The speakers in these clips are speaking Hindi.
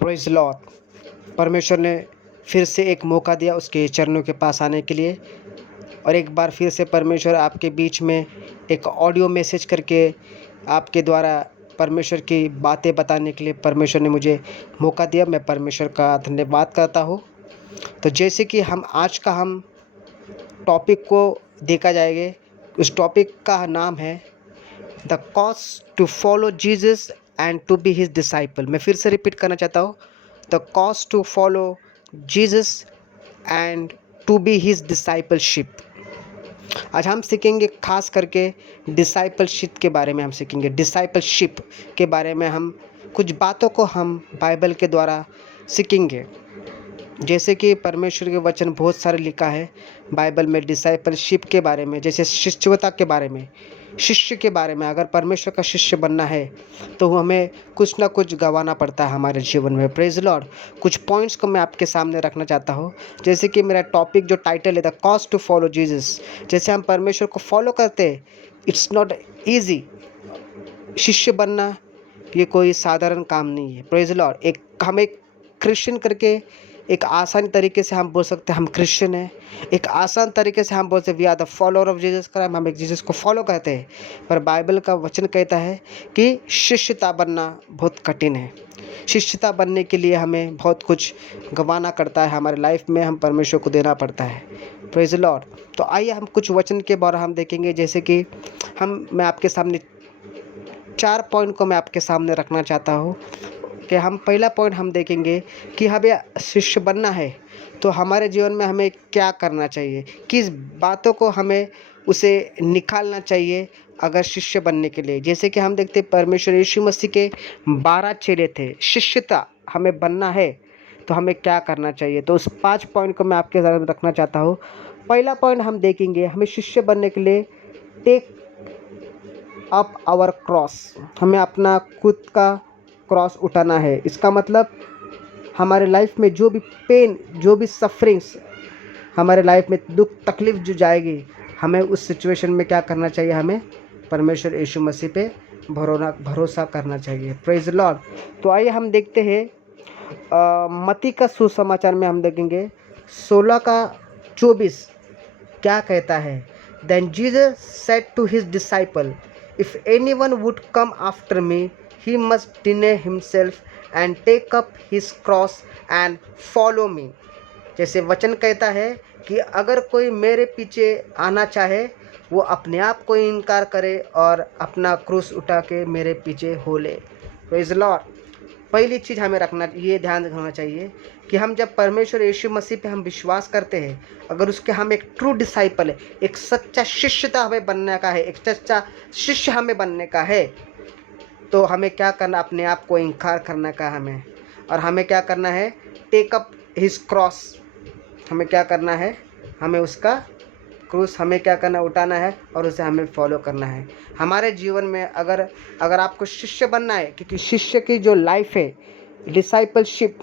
Praise Lord. परमेश्वर ने फिर से एक मौका दिया उसके चरणों के पास आने के लिए, और एक बार फिर से परमेश्वर आपके बीच में एक ऑडियो मैसेज करके आपके द्वारा परमेश्वर की बातें बताने के लिए परमेश्वर ने मुझे मौका दिया। मैं परमेश्वर का धन्यवाद करता हूँ। तो जैसे कि हम टॉपिक को देखा जाएगा, उस टॉपिक का नाम है the cost to follow Jesus and to be his disciple. मैं फिर से रिपीट करना चाहता हूँ, the cost to follow Jesus and to be his discipleship. आज हम सीखेंगे खास करके डिसाइपलशिप के बारे में। हम सीखेंगे डिसाइपलशिप के बारे में, हम कुछ बातों को हम बाइबल के द्वारा सीखेंगे। जैसे कि परमेश्वर के वचन बहुत सारे लिखा है बाइबल में डिसाइपलशिप के बारे में, जैसे शिष्यता के बारे में, शिष्य के बारे में। अगर परमेश्वर का शिष्य बनना है तो हमें कुछ ना कुछ गंवाना पड़ता है हमारे जीवन में। Praise Lord. कुछ पॉइंट्स को मैं आपके सामने रखना चाहता हूँ। जैसे कि मेरा टॉपिक जो टाइटल है the cost to follow Jesus. जैसे हम परमेश्वर को फॉलो करते हैं, इट्स नॉट ईजी। शिष्य बनना ये कोई साधारण काम नहीं है। Praise Lord. हम एक क्रिश्चियन करके एक आसान तरीके से हम बोल सकते हैं हम क्रिश्चियन हैं। एक आसान तरीके से हम बोल सकते we are the follower of Jesus Christ, हम एक जीसस को फॉलो करते हैं। पर बाइबल का वचन कहता है कि शिष्यता बनना बहुत कठिन है। शिष्यता बनने के लिए हमें बहुत कुछ गंवाना पड़ता है हमारे लाइफ में, हम परमेश्वर को देना पड़ता है। Praise Lord. तो आइए हम कुछ वचन के बारे हम देखेंगे। जैसे कि मैं आपके सामने 4 पॉइंट को मैं आपके सामने रखना चाहता हूँ कि हम पहला पॉइंट हम देखेंगे कि हमें शिष्य बनना है तो हमारे जीवन में हमें क्या करना चाहिए, किस बातों को हमें उसे निकालना चाहिए अगर शिष्य बनने के लिए। जैसे कि हम देखते हैं परमेश्वर यीशु मसीह के 12 चेले थे। शिष्यता हमें बनना है तो हमें क्या करना चाहिए, तो उस 5 पॉइंट को मैं आपके सामने रखना चाहता हूँ। पहला पॉइंट हम देखेंगे, हमें शिष्य बनने के लिए टेक अप आवर क्रॉस। हमें अपना खुद का क्रॉस उठाना है। इसका मतलब हमारे लाइफ में जो भी पेन, जो भी सफरिंग्स, हमारे लाइफ में दुख तकलीफ जो जाएगी, हमें उस सिचुएशन में क्या करना चाहिए, हमें परमेश्वर यीशु मसीह पे भरोसा करना चाहिए। Praise Lord. तो आइए हम देखते हैं मत्ती का सुसमाचार में हम देखेंगे 16 का 24 क्या कहता है। Then Jesus said to his disciple, if anyone would come after me, he must deny himself and take up his cross and follow me. जैसे वचन कहता है कि अगर कोई मेरे पीछे आना चाहे वो अपने आप को इनकार करे और अपना क्रूस उठा के मेरे पीछे हो ले। Praise Lord. पहली चीज़ हमें ये ध्यान रखना चाहिए कि हम जब परमेश्वर यीशु मसीह पे हम विश्वास करते हैं, अगर उसके हम एक ट्रू डिसाइपल है, एक सच्चा शिष्यता हमें बनने का है, एक सच्चा शिष्य हमें बनने का है, तो हमें क्या करना, अपने आप को इनकार करना का हमें, और हमें क्या करना है, टेक अप हिज क्रॉस। हमें क्या करना है, हमें उसका क्रूस हमें क्या करना, उठाना है और उसे हमें फॉलो करना है हमारे जीवन में। अगर आपको शिष्य बनना है, क्योंकि शिष्य की जो लाइफ है, डिसाइपलशिप,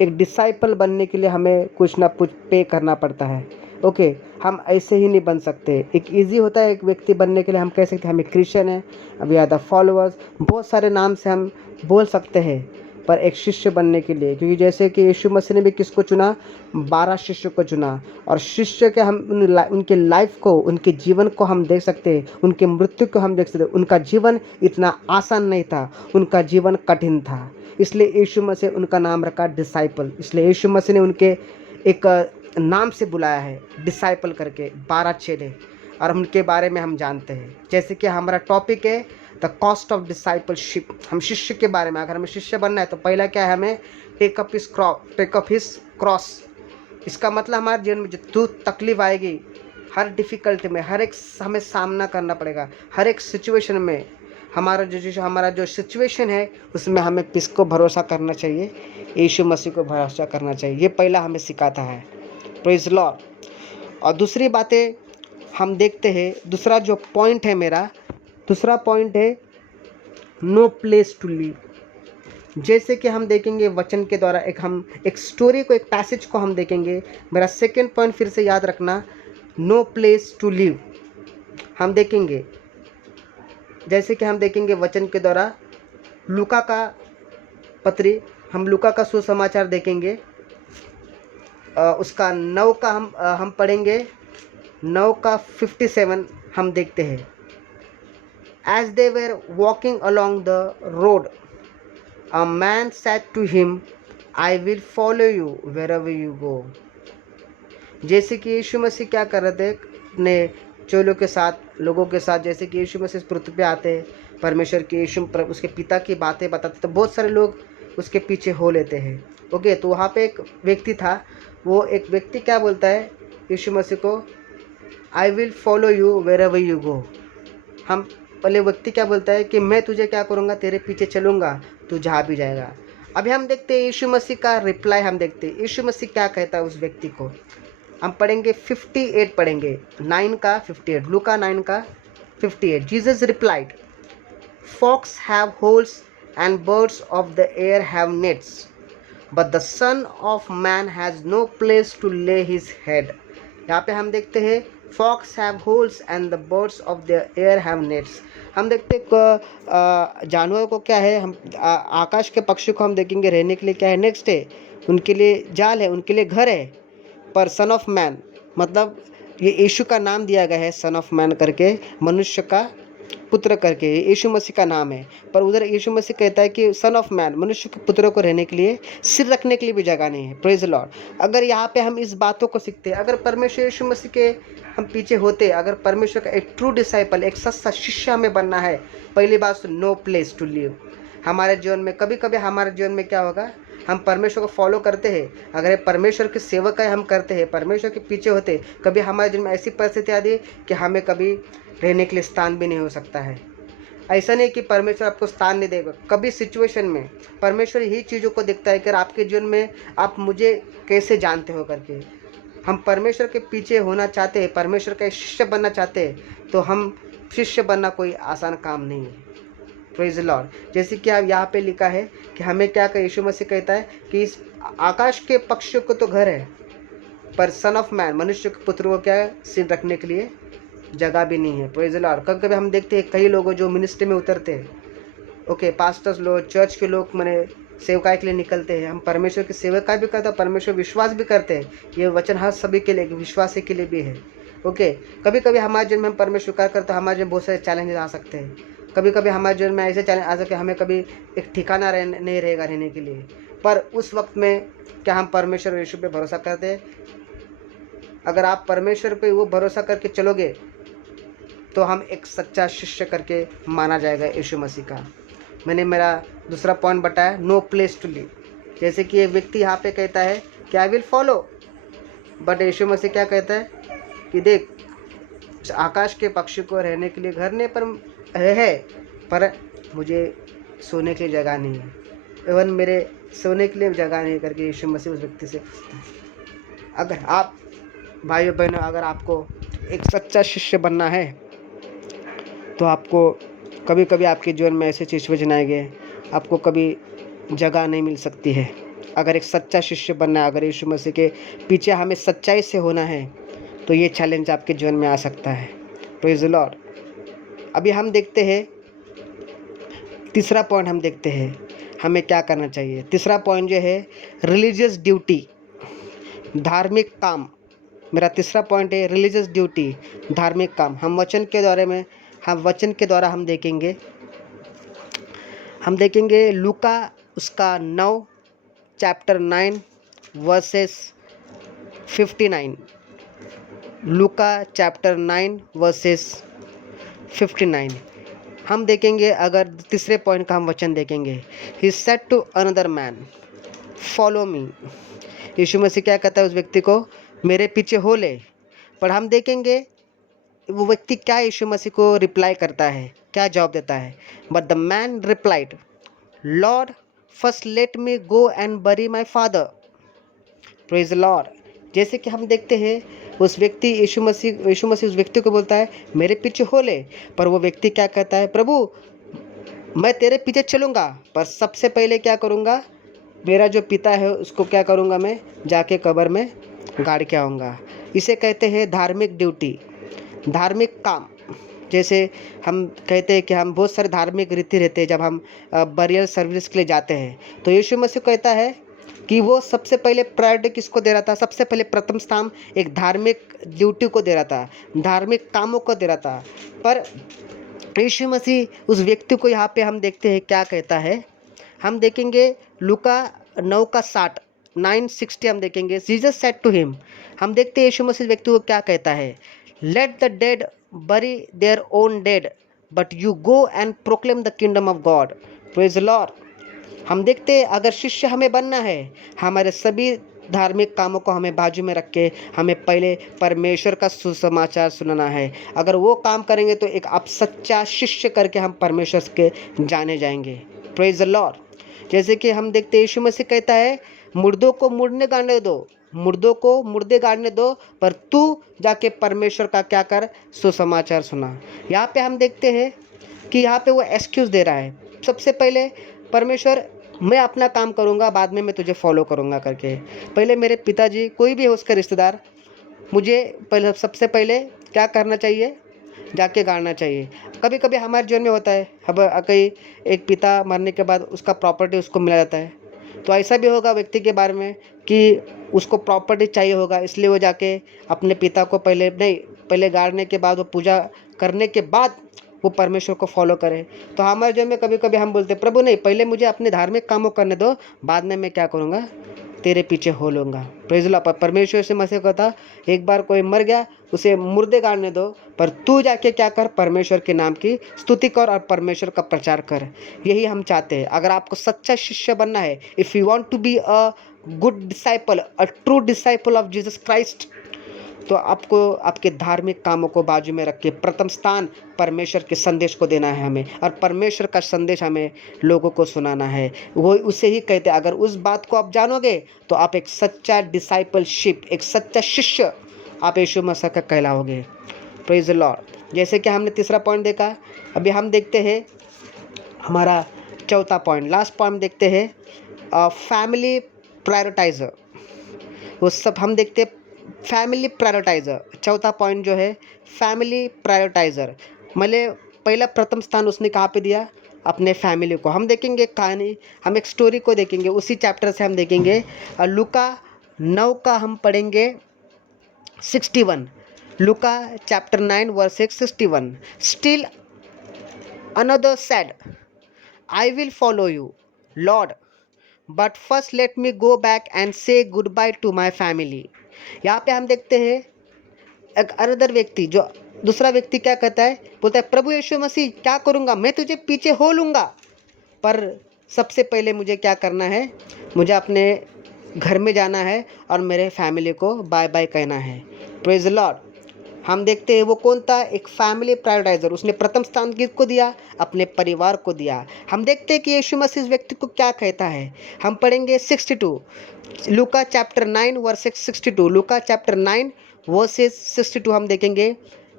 एक डिसाइपल बनने के लिए हमें कुछ ना कुछ पे करना पड़ता है। ओके, हम ऐसे ही नहीं बन सकते। एक इजी होता है एक व्यक्ति बनने के लिए, हम कह सकते हैं हम एक क्रिश्चियन हैं, वी आर द फॉलोअर्स, बहुत सारे नाम से हम बोल सकते हैं। पर एक शिष्य बनने के लिए, क्योंकि जैसे कि यीशु मसीह ने भी किसको चुना, 12 शिष्य को चुना, और शिष्य के हम उनके लाइफ को, उनके जीवन को हम देख सकते हैं, उनके मृत्यु को हम देख सकते हैं। उनका जीवन इतना आसान नहीं था, उनका जीवन कठिन था। इसलिए यीशु मसीह उनका नाम रखा डिसाइपल। इसलिए यीशु मसीह ने उनके एक नाम से बुलाया है डिसाइपल करके, 12 चेले, और उनके बारे में हम जानते हैं। जैसे कि हमारा टॉपिक है द कॉस्ट ऑफ डिसाइपलशिप। हम शिष्य के बारे में, अगर हमें शिष्य बनना है तो पहला क्या है, हमें टेक अप हिज क्रॉस। इसका मतलब हमारे जीवन में जो दुख तकलीफ आएगी, हर डिफ़िकल्टी में, हर एक हमें सामना करना पड़ेगा, हर एक सिचुएशन में। हमारा जो सिचुएशन है उसमें हमें किसको भरोसा करना चाहिए, यीशु मसीह को भरोसा करना चाहिए। ये पहला हमें सिखाता है। Praise Lord. और दूसरी बातें हम देखते हैं, दूसरा जो पॉइंट है मेरा, दूसरा पॉइंट है नो प्लेस टू लिव। जैसे कि हम देखेंगे वचन के द्वारा एक स्टोरी को, एक पैसेज को हम देखेंगे। मेरा सेकंड पॉइंट फिर से याद रखना, नो प्लेस टू लिव। हम देखेंगे, जैसे कि हम देखेंगे वचन के द्वारा लूका का पत्री हम लूका का सुसमाचार देखेंगे, उसका 9 का हम पढ़ेंगे, 9 का 57 हम देखते हैं। As they were walking along the road, a man said to him, I will follow you wherever you go. जैसे कि यीशु मसीह क्या कर रहे थे अपने चेलों के साथ, लोगों के साथ, जैसे कि यीशु मसीह पृथ्वी पे आते हैं, परमेश्वर के उसके पिता की बातें बताते, तो बहुत सारे लोग उसके पीछे हो लेते हैं। ओके, तो वहाँ पे एक व्यक्ति था, वो एक व्यक्ति क्या बोलता है यीशु मसीह को, I will follow you wherever you go. हम पहले व्यक्ति क्या बोलता है कि मैं तुझे क्या करूँगा, तेरे पीछे चलूँगा, तू जहाँ भी जाएगा। अभी हम देखते हैं यीशु मसीह का रिप्लाई, हम देखते हैं यीशु मसीह क्या कहता है उस व्यक्ति को। हम पढ़ेंगे 58 पढ़ेंगे, 9 का 58, लूका 9 का 58। Jesus replied, foxes have holes and birds of the air have nests, but the Son of Man has no place to lay his head. यहाँ पे हम देखते हैं foxes have holes and the birds of the air have nests. हम देखते जानवरों को क्या है, हम आकाश के पक्षी को हम देखेंगे रहने के लिए क्या है, नेक्स्ट है, उनके लिए जाल है, उनके लिए घर है। पर सन ऑफ मैन, मतलब ये यीशु का नाम दिया गया है, सन ऑफ मैन करके, मनुष्य का पुत्र करके, यीशु मसीह का नाम है। पर उधर यीशु मसीह कहता है कि सन ऑफ मैन, मनुष्य के पुत्रों को रहने के लिए, सिर रखने के लिए भी जगह नहीं है। Praise the Lord. अगर यहाँ पे हम इस बातों को सीखते, अगर परमेश्वर यीशु मसीह के हम पीछे होते, अगर परमेश्वर का एक ट्रू डिसाइपल, एक सच्चा शिष्य हमें बनना है, पहली बात तो नो प्लेस टू लिव। हमारे जीवन में कभी कभी हमारे जीवन में क्या होगा, हम परमेश्वर को फॉलो करते हैं, अगर परमेश्वर की सेवक है हम करते हैं, परमेश्वर के पीछे होते, कभी हमारे जीवन में ऐसी परिस्थिति आती है कि हमें कभी रहने के लिए स्थान भी नहीं हो सकता है। ऐसा नहीं कि परमेश्वर आपको स्थान नहीं देगा, कभी सिचुएशन में परमेश्वर यही चीज़ों को देखता है कि आपके जीवन में आप मुझे कैसे जानते हो करके। हम परमेश्वर के पीछे होना चाहते हैं, परमेश्वर का शिष्य बनना चाहते हैं, तो हम शिष्य बनना कोई आसान काम नहीं है। Praise the Lord. जैसे कि आप यहाँ पे लिखा है कि हमें क्या कहे, यीशु मसीह कहता है कि इस आकाश के पक्षियों को तो घर है, पर सन ऑफ मैन, मनुष्य के पुत्र को क्या है, सिर रखने के लिए जगह भी नहीं है। Praise the Lord. कभी कभी हम देखते हैं कई लोग जो मिनिस्ट्री में उतरते हैं, ओके, पास्टर्स लोग, चर्च के लोग मैंने सेवकाई के लिए निकलते हैं, हम परमेश्वर की सेवकाई भी करते हैं, परमेश्वर विश्वास भी करते हैं। ये वचन हर सभी के लिए, विश्वासी के लिए भी है। ओके, कभी कभी हमारे जीवन में हम परमेश्वर स्वीकार करते हैं, हमारे जीवन में बहुत सारे चैलेंजेस आ सकते हैं। कभी कभी हमारे जीवन में ऐसे चैलेंज आ सकते हैं, हमें कभी एक ठिकाना नहीं रहेगा रहने के लिए, पर उस वक्त में क्या हम परमेश्वर और यीशु पे भरोसा करते हैं? अगर आप परमेश्वर पे वो भरोसा करके चलोगे तो हम एक सच्चा शिष्य करके माना जाएगा यीशु मसीह का। मैंने मेरा दूसरा पॉइंट बताया, नो प्लेस टू लिव। जैसे कि एक व्यक्ति यहाँ पे कहता है कि आई विल फॉलो, बट यीशु मसीह क्या कहता है कि देख, आकाश के पक्षी को रहने के लिए घर नहीं पर मुझे सोने के लिए जगह नहीं है, एवं मेरे सोने के लिए जगह नहीं करके यीशु मसीह उस व्यक्ति से पूछता है। अगर आप भाइयों बहनों, अगर आपको एक सच्चा शिष्य बनना है तो आपको कभी कभी आपके जीवन में ऐसे सिचुएशन आएंगे, आपको कभी जगह नहीं मिल सकती है। अगर एक सच्चा शिष्य बनना है, अगर यीशु मसीह के पीछे हमें सच्चाई से होना है, तो ये चैलेंज आपके जीवन में आ सकता है। Praise the Lord. अभी हम देखते हैं तीसरा पॉइंट, हम देखते हैं हमें क्या करना चाहिए। तीसरा पॉइंट जो है रिलीजियस ड्यूटी, धार्मिक काम। मेरा तीसरा पॉइंट है रिलीजियस ड्यूटी, धार्मिक काम। हम वचन के द्वारा हम देखेंगे लूका उसका 9 चैप्टर 9 वर्सेस 59। लूका चैप्टर 9 वर्सेस 59 हम देखेंगे। अगर तीसरे पॉइंट का हम वचन देखेंगे, he said to another man follow me. यीशु मसीह क्या कहता है उस व्यक्ति को, मेरे पीछे हो ले। पर हम देखेंगे वो व्यक्ति क्या यीशु मसीह को रिप्लाई करता है, क्या जवाब देता है। But the man replied, Lord first let me go and bury my father. Praise the Lord. जैसे कि हम देखते हैं उस व्यक्ति यीशु मसीह उस व्यक्ति को बोलता है मेरे पीछे हो ले, पर वो व्यक्ति क्या कहता है, प्रभु मैं तेरे पीछे चलूँगा, पर सबसे पहले क्या करूँगा, मेरा जो पिता है उसको क्या करूँगा, मैं जाके कब्र में गाड़ के आऊँगा। इसे कहते हैं धार्मिक ड्यूटी, धार्मिक काम। जैसे हम कहते हैं कि हम बहुत सारे धार्मिक रीति रहते हैं जब हम बरियल सर्विस के लिए जाते हैं, तो यीशु मसीह कहता है कि वो सबसे पहले प्रायोरिटी किसको दे रहा था? सबसे पहले प्रथम स्थान एक धार्मिक ड्यूटी को दे रहा था, धार्मिक कामों को दे रहा था। पर यीशु मसीह उस व्यक्ति को यहाँ पे हम देखते हैं क्या कहता है, हम देखेंगे लूका 9 का 60 9:60 हम देखेंगे। जीसस सेड टू हिम, हम देखते हैं यीशु मसीह व्यक्ति को क्या कहता है, लेट द डेड बरी their own dead but you go and proclaim the kingdom of God. Praise the Lord. हम देखते हैं अगर शिष्य हमें बनना है, हमारे सभी धार्मिक कामों को हमें बाजू में रख के हमें पहले परमेश्वर का सुसमाचार सुनाना है। अगर वो काम करेंगे तो एक आप सच्चा शिष्य करके हम परमेश्वर के जाने जाएंगे। Praise the Lord. जैसे कि हम देखते हैं यीशु मसीह कहता है, मुर्दों को मुड़ने गाड़ने दो, मुर्दों को मुर्दे गाड़ने दो, पर तू जाके परमेश्वर का क्या कर? सुसमाचार सुना। यहाँ पे हम देखते हैं कि यहाँ पे वो एक्सक्यूज़ दे रहा है, सबसे पहले परमेश्वर मैं अपना काम करूँगा, बाद में मैं तुझे फॉलो करूँगा करके। पहले मेरे पिताजी, कोई भी हो उसका रिश्तेदार, मुझे पहले सबसे पहले क्या करना चाहिए? जाके गाड़ना चाहिए। कभी कभी हमारे जीवन में होता है, अब कई एक पिता मरने के बाद उसका प्रॉपर्टी उसको मिला जाता है, तो ऐसा भी होगा व्यक्ति के बारे में कि उसको प्रॉपर्टी चाहिए होगा, इसलिए वो जाके अपने पिता को पहले गाड़ने के बाद, वो पूजा करने के बाद वो परमेश्वर को फॉलो करे। तो हमारे जीवन में कभी कभी हम बोलते हैं, प्रभु नहीं, पहले मुझे अपने धार्मिक कामों करने दो, बाद में मैं क्या करूँगा? तेरे पीछे हो लूँगा। Praise the Lord. पर परमेश्वर से मसीह कहता, एक बार कोई मर गया उसे मुर्दे गाड़ने दो, पर तू जाके क्या कर? परमेश्वर के नाम की स्तुति कर और परमेश्वर का प्रचार कर। यही हम चाहते हैं। अगर आपको सच्चा शिष्य बनना है, if you want to be a good disciple, a true disciple of Jesus Christ, तो आपको आपके धार्मिक कामों को बाजू में रख के प्रथम स्थान परमेश्वर के संदेश को देना है हमें, और परमेश्वर का संदेश हमें लोगों को सुनाना है। वो उसे ही कहते हैं, अगर उस बात को आप जानोगे तो आप एक सच्चा डिसाइपलशिप, एक सच्चा शिष्य आप यीशु मसीह का कहलाओगे। Praise the Lord. जैसे कि हमने तीसरा पॉइंट देखा, अभी हम देखते हैं हमारा चौथा पॉइंट, लास्ट पॉइंट देखते हैं, फैमिली प्रायोरिटाइजर। वो सब हम देखते हैं फैमिली प्रायोरिटाइजर। चौथा पॉइंट जो है फैमिली प्रायोरिटाइजर, मतलब पहला प्रथम स्थान उसने कहाँ पे दिया? अपने फैमिली को। हम देखेंगे कहानी, हम एक स्टोरी को देखेंगे, उसी चैप्टर से हम देखेंगे लूका 9 का हम पढ़ेंगे 61। लूका chapter 9 verse 61। Still another said, I will follow you Lord, but first let me go back and say goodbye to my family. यहाँ पे हम देखते हैं एक अनदर व्यक्ति, जो दूसरा व्यक्ति क्या कहता है? बोलता है, प्रभु यीशु मसीह क्या करूँगा, मैं तुझे पीछे हो लूँगा, पर सबसे पहले मुझे क्या करना है? मुझे अपने घर में जाना है और मेरे फैमिली को बाय बाय कहना है। Praise the Lord. हम देखते हैं वो कौन था? एक फैमिली प्रायोरिटाइजर। उसने प्रथम स्थान किसको दिया? अपने परिवार को दिया। हम देखते हैं कि यीशु मसीह इस व्यक्ति को क्या कहता है। हम पढ़ेंगे 62, लूका चैप्टर 9 वर्स 62। लूका चैप्टर 9 वर्सेस 62 हम देखेंगे।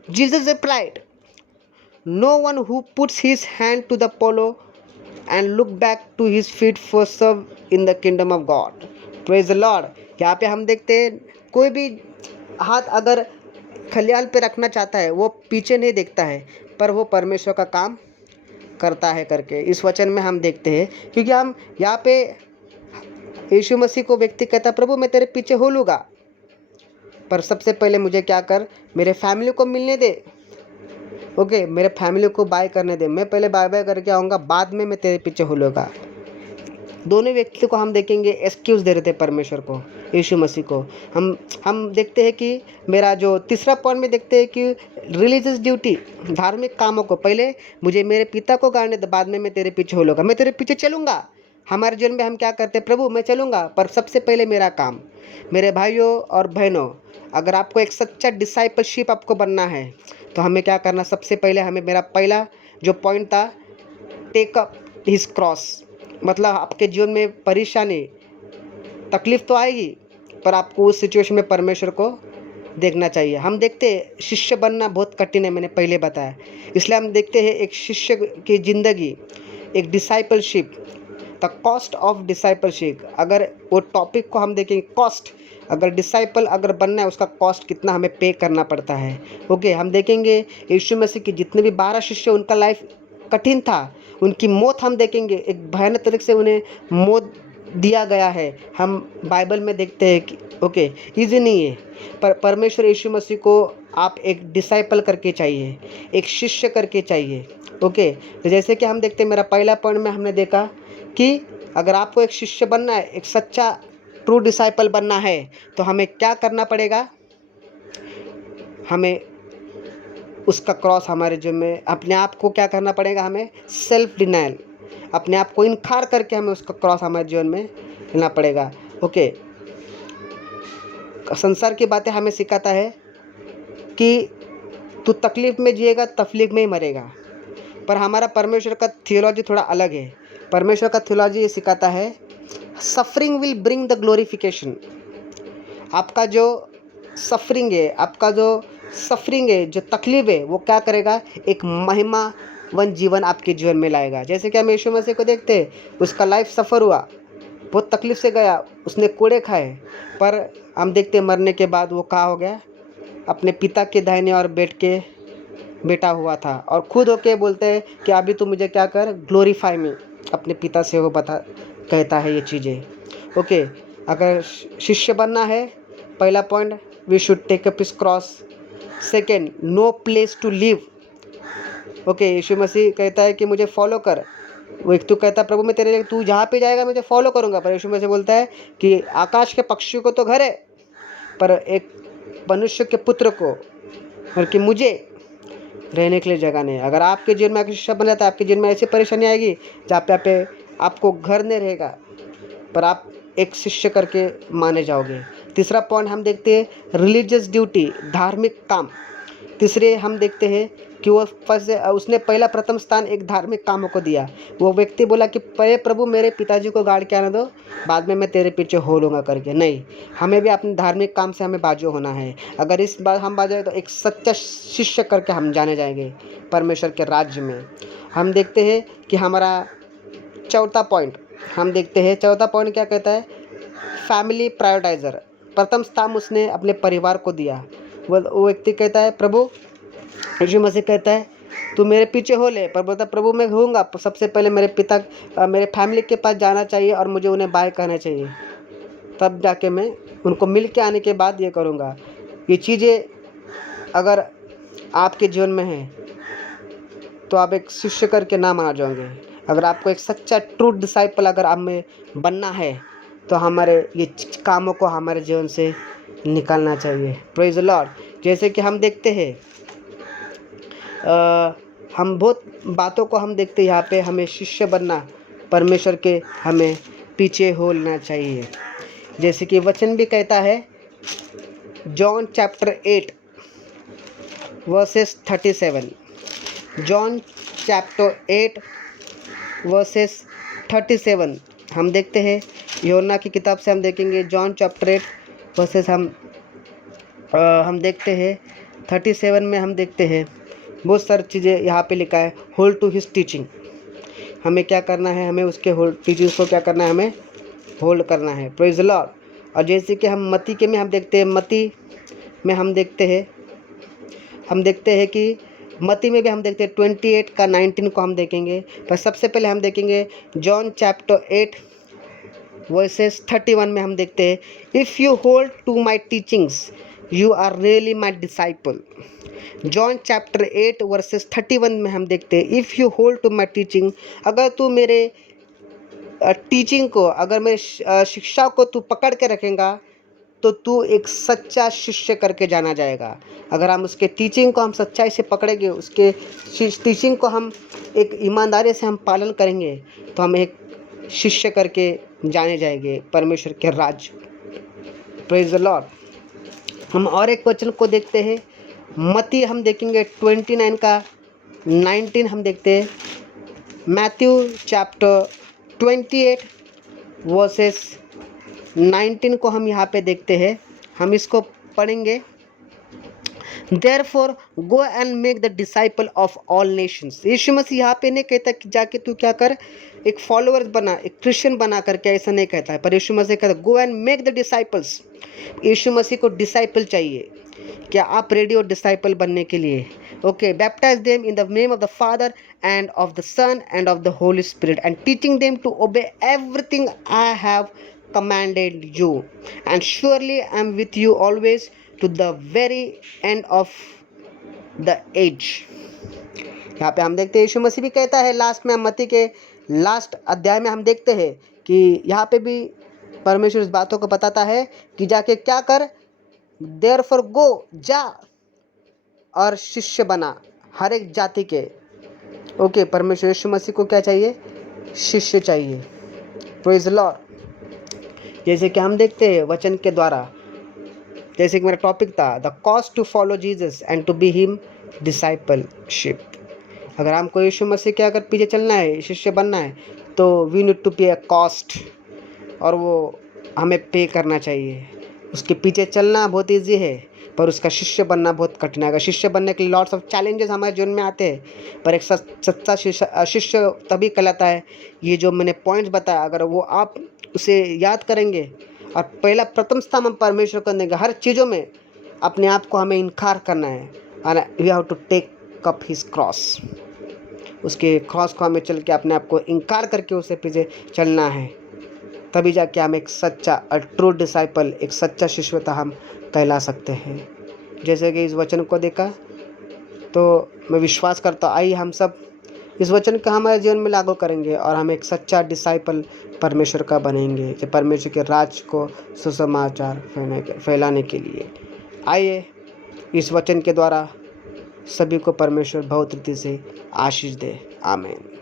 Jesus replied, no one who puts his hand to the plough and look back to his feet for serve in the kingdom of God. Praise the Lord. यहाँ पे हम देखते हैं कोई भी हाथ अगर खलियाल पे रखना चाहता है, वो पीछे नहीं देखता है, पर वो परमेश्वर का काम करता है करके इस वचन में हम देखते हैं। क्योंकि हम यहाँ पे यीशु मसीह को व्यक्ति कहता, प्रभु मैं तेरे पीछे हो लूँगा, पर सबसे पहले मुझे क्या कर? मेरे फैमिली को मिलने दे। ओके, मेरे फैमिली को बाय करने दे, मैं पहले बाय बाय करके आऊँगा, बाद में मैं तेरे पीछे हो लूँगा। दोनों व्यक्ति को हम देखेंगे एक्सक्यूज़ दे रहे थे परमेश्वर को, यीशु मसीह को। हम देखते हैं कि मेरा जो तीसरा पॉइंट में देखते हैं कि रिलीजियस ड्यूटी, धार्मिक कामों को पहले मुझे मेरे पिता को गाने दे, बाद में मैं तेरे पीछे हो लूँगा, मैं तेरे पीछे चलूँगा। हमारे जीवन में हम क्या करते हैं? प्रभु मैं चलूँगा, पर सबसे पहले मेरा काम। मेरे भाइयों और बहनों, अगर आपको एक सच्चा डिसाइपलशिप आपको बनना है, तो हमें क्या करना? सबसे पहले हमें, मेरा पहला जो पॉइंट था, टेक अप हिज क्रॉस। मतलब आपके जीवन में परेशानी, तकलीफ तो आएगी, पर आपको उस सिचुएशन में परमेश्वर को देखना चाहिए। हम देखते हैं शिष्य बनना बहुत कठिन है, मैंने पहले बताया। इसलिए हम देखते हैं एक शिष्य की ज़िंदगी, एक discipleship, the cost of discipleship, अगर वो टॉपिक को हम देखेंगे कॉस्ट, अगर डिसाइपल अगर बनना है उसका कॉस्ट कितना हमें पे करना पड़ता है। ओके, हम देखेंगे यीशु मसीह के जितने भी 12 शिष्य, उनका लाइफ कठिन था, उनकी मौत हम देखेंगे एक भयानक तरीके से उन्हें मौत दिया गया है, हम बाइबल में देखते हैं कि ओके ईजी नहीं है, पर परमेश्वर यीशु मसीह को आप एक डिसाइपल करके चाहिए, एक शिष्य करके चाहिए। ओके, तो जैसे कि हम देखते हैं, मेरा पहला पॉइंट में हमने देखा कि अगर आपको एक शिष्य बनना है, एक सच्चा ट्रू डिसाइपल बनना है, तो हमें क्या करना पड़ेगा, हमें उसका क्रॉस हमारे जीवन में, अपने आप को क्या करना पड़ेगा, हमें सेल्फ डिनाइल, अपने आप को इनकार करके हमें उसका क्रॉस हमारे जीवन में लेना पड़ेगा। ओके, संसार की बातें हमें सिखाता है कि तू तकलीफ़ में जिएगा तकलीफ़ में ही मरेगा, पर हमारा परमेश्वर का थियोलॉजी थोड़ा अलग है। परमेश्वर का थियोलॉजी ये सिखाता है suffering will bring the glorification. आपका जो सफरिंग है, आपका जो सफरिंग है, जो तकलीफ़ है, वो क्या करेगा, एक महिमावन जीवन आपके जीवन में लाएगा। जैसे कि हम यीशु मसीह को देखते हैं, उसका लाइफ सफ़र हुआ, बहुत तकलीफ़ से गया, उसने कोड़े खाए, पर हम देखते हैं मरने के बाद वो कहाँ हो गया, अपने पिता के दाहिने और बैठा हुआ था, और खुद होके बोलते हैं कि अभी तू मुझे क्या कर, ग्लोरीफाई मी, अपने पिता से वो कहता है ये चीज़ें। ओके, अगर शिष्य बनना है, पहला point, we should take up his cross. Second, no place to live. Okay, यीशु मसीह कहता है कि मुझे फॉलो कर, वो एक तो कहता है प्रभु मैं तेरे लिए, तू जहाँ पे जाएगा मुझे फॉलो करूँगा, पर यीशु मसीह बोलता है कि आकाश के पक्षियों को तो घर है, पर एक मनुष्य के पुत्र को, बल्कि मुझे रहने के लिए जगह नहीं है। अगर आपके जीवन में शिष्य बन जाता है, आपके जीवन में ऐसी परेशानी आएगी जहाँ पे आपको घर नहीं रहेगा, पर आप एक शिष्य करके माने जाओगे। तीसरा पॉइंट हम देखते हैं रिलीजियस ड्यूटी, धार्मिक काम। तीसरे हम देखते हैं कि वो उसने पहला प्रथम स्थान एक धार्मिक कामों को दिया। वो व्यक्ति बोला कि पहले प्रभु मेरे पिताजी को गाड़ के आने दो, बाद में मैं तेरे पीछे हो लूँगा करके। नहीं, हमें भी अपने धार्मिक काम से हमें बाजू होना है। अगर इस बार हम बाजू तो एक सच्चा शिष्य करके हम जाने जाएंगे परमेश्वर के राज्य में। हम देखते हैं कि हमारा चौथा पॉइंट हम देखते हैं, चौथा पॉइंट क्या कहता है, फैमिली प्रायोरिटाइजर। प्रथम स्थान उसने अपने परिवार को दिया। वो व्यक्ति कहता है प्रभु, यीशु मसीह कहता है तू मेरे पीछे हो ले, पर बोलता प्रभु मैं होऊंगा, सबसे पहले मेरे फैमिली के पास जाना चाहिए और मुझे उन्हें बाय कहना चाहिए, तब जाके मैं उनको मिल के आने के बाद ये करूँगा। ये चीज़ें अगर आपके जीवन में है तो आप एक शिष्य करके ना माना जाओगे। अगर आपको एक सच्चा ट्रू डिसाइपल अगर आप में बनना है तो हमारे ये कामों को हमारे जीवन से निकालना चाहिए। Praise the Lord. जैसे कि हम देखते हैं हम बहुत बातों को हम देखते हैं, यहाँ पे हमें शिष्य बनना, परमेश्वर के हमें पीछे हो लेना चाहिए। जैसे कि वचन भी कहता है John chapter 8 versus 37, John chapter 8 versus 37 हम देखते हैं। यूहन्ना की किताब से हम देखेंगे जॉन चैप्टर 8 वर्सेस हम देखते हैं 37 में हम देखते हैं बहुत सारी चीज़ें यहाँ पे लिखा है, होल्ड टू हिज टीचिंग। हमें क्या करना है, हमें उसके टीचिंग्स को क्या करना है, हमें होल्ड करना है। Praise the Lord. और जैसे कि हम मत्ती के में हम देखते हैं, मत्ती में हम देखते हैं कि मत्ती में भी हम देखते हैं 28 का 19 को हम देखेंगे, पर सबसे पहले हम देखेंगे जॉन चैप्टर 8 वर्सेस 31 में हम देखते हैं if you hold to my teachings you are really my disciple. John chapter 8 verses 31 में हम देखते हैं if you hold to my teaching, अगर तू मेरे टीचिंग को, अगर मेरे शिक्षा को तू पकड़ के रखेगा तो तू एक सच्चा शिष्य करके जाना जाएगा। अगर हम उसके टीचिंग को हम सच्चाई से पकड़ेंगे, उसके टीचिंग को हम एक ईमानदारी से हम पालन करेंगे, तो हम एक शिष्य करके जाने जाएंगे परमेश्वर के राज्य। Praise the Lord. हम और एक वचन को देखते हैं, मत्ती हम देखेंगे 29 का 19 हम देखते हैं। मैथ्यू चैप्टर 28 वर्सेस 19 को हम यहाँ पे देखते हैं, हम इसको पढ़ेंगे। Therefore, go and make the disciple of all nations. यीशु मसीह यहाँ पे नहीं कहता कि जाके तू क्या कर, एक फॉलोअर्स बना, एक क्रिश्चियन बना करके, ऐसा नहीं कहता है, पर यीशु मसीह कहता go and make the disciples. यीशु मसीह को डिसाइपल चाहिए। क्या आप रेडी हो डिसाइपल बनने के लिए? Okay, baptise them in the name of the Father and of the Son and of the Holy Spirit and teaching them to obey everything I have commanded you, and surely I am with you always to the very end of the age। यहाँ पे हम देखते हैं यीशु मसीह भी कहता है लास्ट में, मत्ती के लास्ट अध्याय में हम देखते हैं कि यहाँ पे भी परमेश्वर इस बातों को बताता है कि जाके क्या कर, देयरफॉर गो, जा और शिष्य बना हर एक जाति के। ओके, परमेश्वर यीशु मसीह को क्या चाहिए? शिष्य चाहिए। Praise the Lord. जैसे कि हम देखते हैं वचन के द्वारा, जैसे कि मेरा टॉपिक था the cost to follow Jesus and to be him discipleship. अगर हमको यीशु मसीह के अगर पीछे चलना है, शिष्य बनना है, तो वी नीड टू पे अ कॉस्ट, और वो हमें पे करना चाहिए। उसके पीछे चलना बहुत ईजी है, पर उसका शिष्य बनना बहुत कठिन है। अगर शिष्य बनने के लिए लॉट्स ऑफ चैलेंजेस हमारे जीवन में आते हैं, पर एक सच्चा शिष्य तभी कहलाता है। ये जो मैंने पॉइंट्स बताया, अगर वो आप उसे याद करेंगे और पहला प्रथम स्थान हम परमेश्वर को देंगे, हर चीज़ों में अपने आप को हमें इनकार करना है, और we have to take up his cross. उसके क्रॉस को हमें चल के अपने आप को इनकार करके उसे पीछे चलना है, तभी जाके हम एक सच्चा ट्रू डिसाइपल, एक सच्चा शिष्यता हम कहला सकते हैं। जैसे कि इस वचन को देखा तो मैं विश्वास करता हूँ, आइए हम सब इस वचन का हमारे जीवन में लागू करेंगे और हम एक सच्चा डिसाइपल परमेश्वर का बनेंगे, जो परमेश्वर के राज को सुसमाचार फैलाने के लिए। आइए इस वचन के द्वारा सभी को परमेश्वर बहुत रीति से आशीष दे। आमीन।